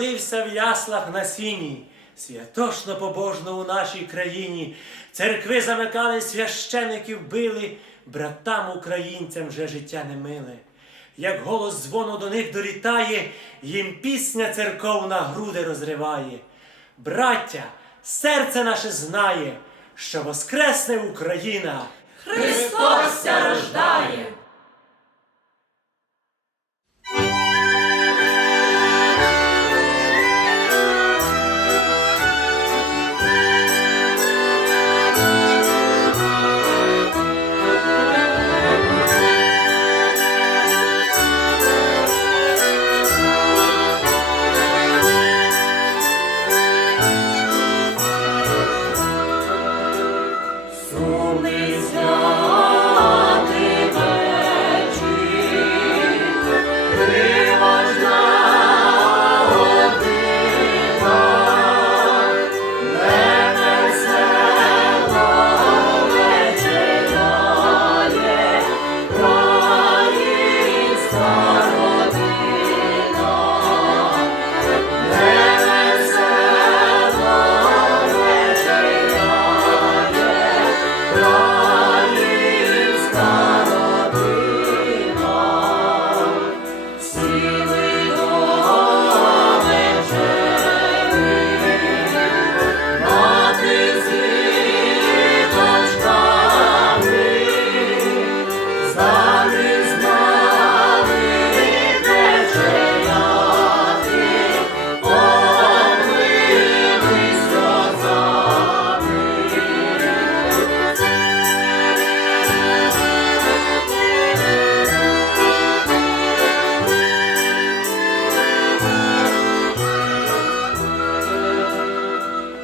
народився в яслах на сіні, святошно побожно у нашій країні. Церкви замикали, священиків били, братам українцям вже життя не мили. Як голос дзвону до них долітає, їм пісня церковна груди розриває. Браття, серце наше знає, що воскресне Україна. Христос рождає!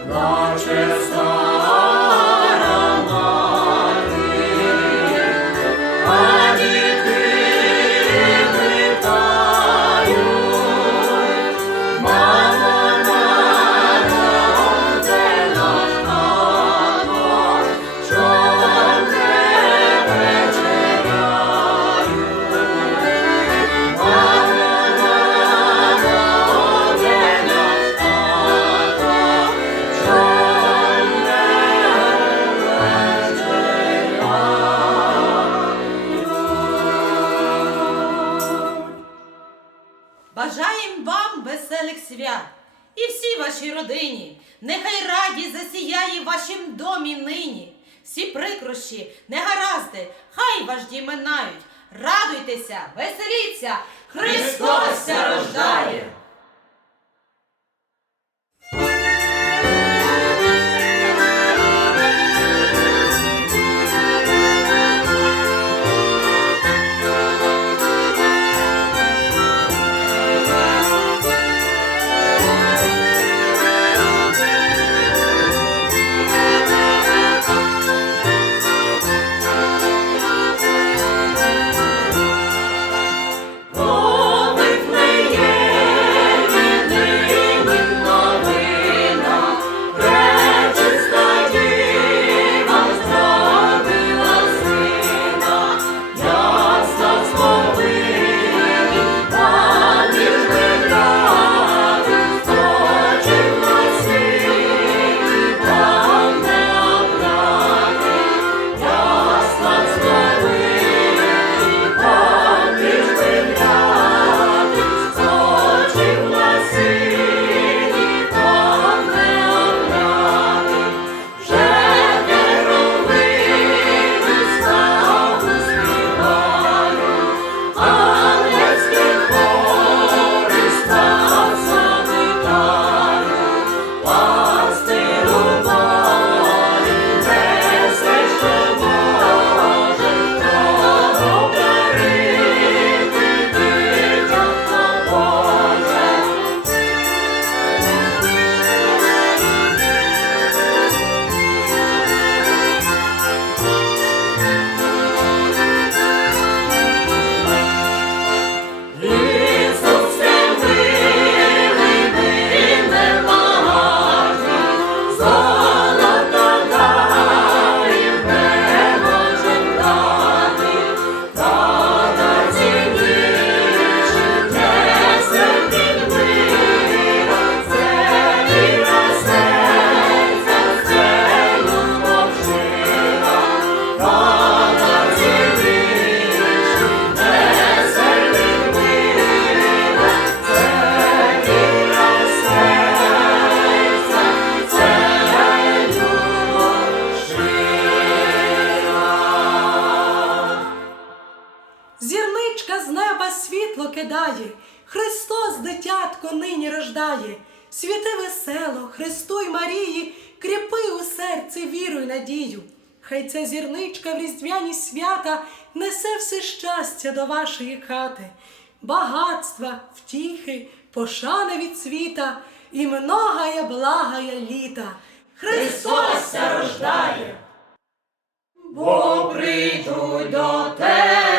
Acesta родині. Нехай радість засіяє в вашім домі нині. Всі прикрощі, негаразди, хай важді минають. Радуйтеся, веселіться, Христос рождає! Світло кидає, Христос дитятко нині рождає. Святи весело, Христу й Марії, кріпи у серці віру й надію. Хай ця зірничка в різдвяні свята несе все щастя до вашої хати, багатства, втіхи, пошани від світа і многая благая літа. Христос рождає! Бо прийдуть до тебе.